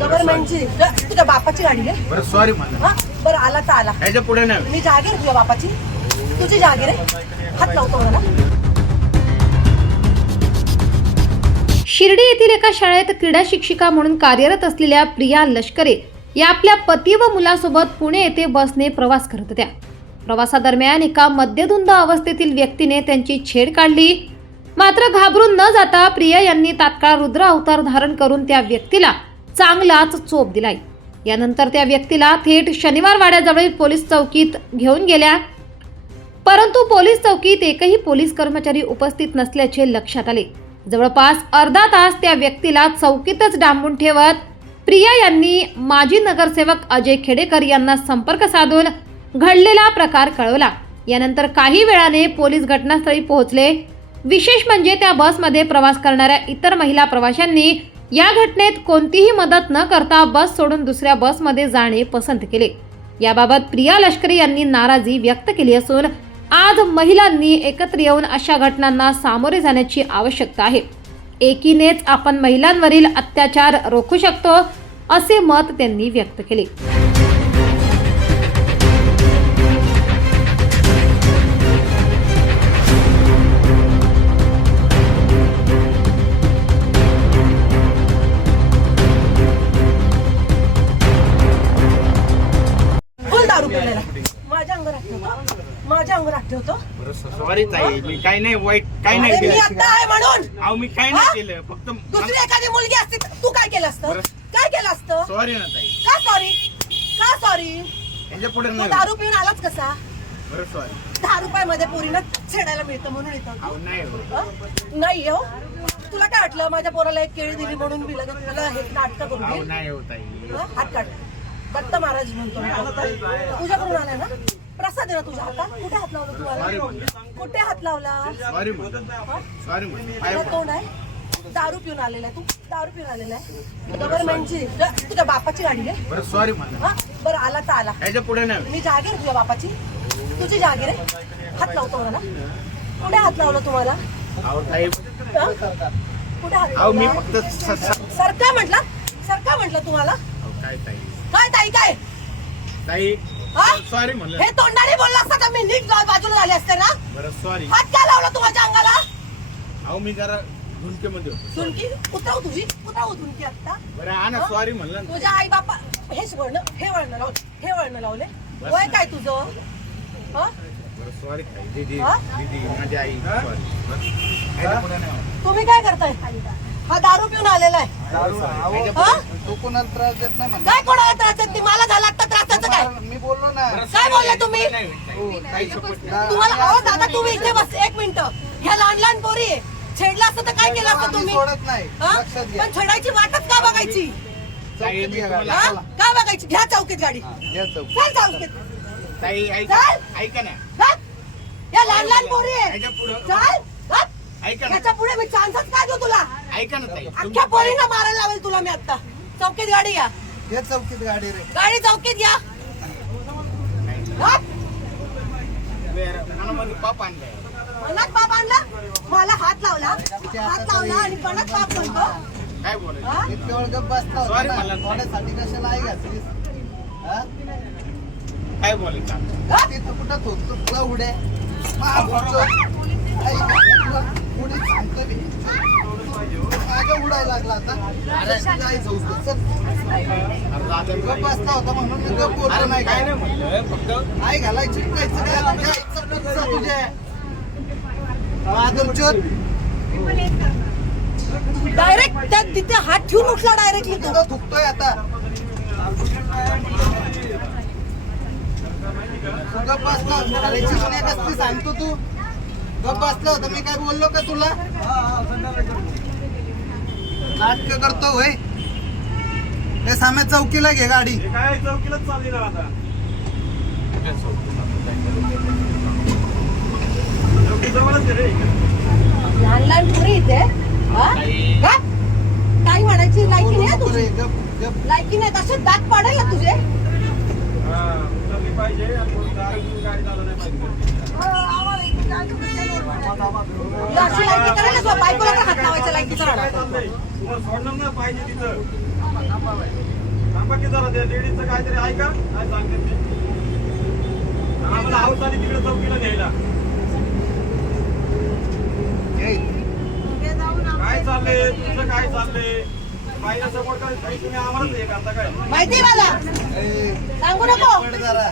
गव्हर्नमेंटची तुझ्या बापाची गाडी आहे बरं सॉरी मला. हा बरं आला तर आला. याच्यापुढे नाही. मी जागीर तुझ्या बापाची. तुझी जागीर आहे. हात लावतो मला. शिर्डी येथील एका शाळेत क्रीडा शिक्षिका म्हणून कार्यरत असलेल्या प्रिया लष्करे या आपल्या पती व मुलासोबत पुणे येथे बसने प्रवास करत होत्या. प्रवासादरम्यान एका मद्यधुंद अवस्थेतील व्यक्तीने त्यांची छेड काढली. मात्र घाबरून न जाता प्रिया यांनी तात्काळ रुद्र अवतार धारण करून त्या व्यक्तीला चांगलाच चोप दिलाय. यानंतर त्या व्यक्तीला थेट शनिवार वाड्याजवळील पोलीस चौकीत घेऊन गेल्या. परंतु पोलीस चौकीत एकही पोलीस कर्मचारी उपस्थित नसल्याचे लक्षात आले. जवळपास अर्धा तास त्या व्यक्तीला चौकीतच डांबून ठेवत प्रिया यांनी माजी नगरसेवक अजय खेडेकर यांना संपर्क साधून घडलेला प्रकार कळवला. यानंतर काही वेळाने पोलीस घटनास्थळी पोहोचले. विशेष म्हणजे त्या बसमध्ये प्रवास करणाऱ्या इतर महिला प्रवाशांनी या घटनेत कोणतीही मदत न करता बस सोडून दुसऱ्या बसमध्ये जाणे पसंत केले. याबाबत प्रिया लष्करी यांनी नाराजी व्यक्त केली असून आज महिलांनी एकत्र येऊन अशा घटनांना सामोरे जाण्याची आवश्यकता आहे. एकीनेच आपण महिलांवरील अत्याचार रोखू शकतो असे मत त्यांनी व्यक्त केले. बरं सॉरी ताई मी काही नाही वाईट काही नाही अरे मी केलं. आता आहे म्हणून. अहो मी काही हा? नाही केलं. फक्त दुसरी एखादी मुलगी असती तर तू काय केलं असतं? बरं. काय केलं असतं? सॉरी ना ताई. का सॉरी का सॉरी याच्यापुढे तू नाही दारू पिऊन आलाच कसा? बरं सॉरी दहा रुपयामध्ये पोरीनं छेडायला मिळतं म्हणून येतो. अहो नाही हो. हं? नाही हो? तुला काय वाटलं? माझ्या पोराला एक केळी दिली म्हणून मी लगेच तुला हे नाटक करून अहो? नाही हो ताई? हात काढ. दत्त महाराज म्हणतो. मी. तुझ्याकडून आलाय ना? प्रसाद ना तुझ्या हातात? कुठे हात लावला तुम्हाला म्हणलं. कुठे हात लावला? सॉरी तुला तोंड आहे. दारू पिऊन आलेला आहे. तू दारू पिऊन आलेला आहे. गव्हर्नमेंटची तुझ्या बापाची गाडी आहे बरं सॉरी हा? बरं आला तर आला. याच्यापुढे नाही मी जागीर तुझ्या बापाची. तुझी जागीर आहे. हात लावतो मला. कुठे हात लावला तुम्हाला? अहो ताई. हं? कुठे हात अहो मी लावला? फक्त स- स- सरका म्हटलं. सरका म्हटलं तुम्हाला अहो काय ताई काय ताई काय ताई हा? सॉरी म्हणलं. हे तोंडाने बोलला असता तर मी नीट बाजूला झाले असते ना? बरं सॉरी हात का लावला तू माझ्या अंगाला? अहो मी जरा झुंकेमध्ये होतो झुणकी? उतरव तुझी? उतरव झुणकी आता? बरं हा ना सॉरी म्हणलं ना. तुझ्या आई बापा हेच वळण हे वळण लावले हे वळण लावले बस वय ना. काय तुझं? हं? बरं सॉरी ताई. दीदी हा? दीदी माझी आई सॉरी. तुम्ही काय करताय? हा दारू पिऊन आलेला आहे हा? तू कोणाला त्रास देत नाही म्हणा काय कोणाला त्रास देत नाही? मला झाला आता त्रासाचं काय मी बोललो ना काय बोलले तुम्ही? support करा. तुम्हाला अहो दादा तुम्ही इथे बस एक मिनिट ह्या लहान लहान पोरी आहे. छेडलं असतं तर काय केलं असतं आम्ही तुम्ही सोडत नाही हा? लक्षात घ्या पण छेडायची वाटच का बघायची ताई, मी तुम्हाला- हा? का बघायची घ्या चौकीत गाडी या चौक. चल चौकीत ताई ऐका चल. ऐका ना चल. या लहान लहान पोरी आहे. पुढं चल. ऐका ना. पुढे मी चान्सच काय देऊ तुला. ऐका ना ताई. अख्ख्या पोरींना मारायला लावेल तुला मी आता चौकीत गाडी या. या चौकीत गाडी रे. गाडी चौकीत या. हा? मनामध्ये पाप आणलाय. मनात बाप आणला? मला हात लावला. हात लावला आणि पणात बाप म्हणतो. काय बोलायचं? हा? इतक्या वेळ गप्प बसला होता Sorry ना. मला. कोणासाठी कशाला घातलीस? हा? काय बोलायचं? कुठं थोकतो तुला उड्या महापुरुषो. आई गं, तुला उडी सांगतो मी. माझ्या उडायला लागला आता. अरे, तुझ्या आईचं उचल. चल. गप्प बसला होता म्हणून मी नाही काय नाही म्हणलं फक्त आई डायरेक्ट त्या तिथे हात ठेवून उठला डायरेक्टली तू. तुझं थुकतोय आता. बसला सांगतो तू. गप्प बसला होता मी काय बोललो का तुला? नाटक करतो होय? ते सामे चौकीला घे गाडी. काय चौकीलाच चालली ना आता. चौकी जवळच आहे रे लहान लहान पोरी इथे हा? का? काय म्हणायची लायकी नाही तुझी? गप गप. लायकी नाही तसे दात पाडेल ना तुझे. हा पाहिजे अशी लायकी करायला तुझ्या बायकोला पण हात लावायच्या लायकीचा सोडणार ना पाहिजे तिथं. थांबा की जरा त्या लेडीजचं काहीतरी ऐका. काय सांगते ते. आम्हाला हाऊस आली तिकडे चौकीला न्यायला. काय चाललंय? तुमचं काय चाललंय? बाईला सपोर्ट करायचं तुम्ही आम्हालाच हे करता काय? माहिती मला? सांगू नको. जरा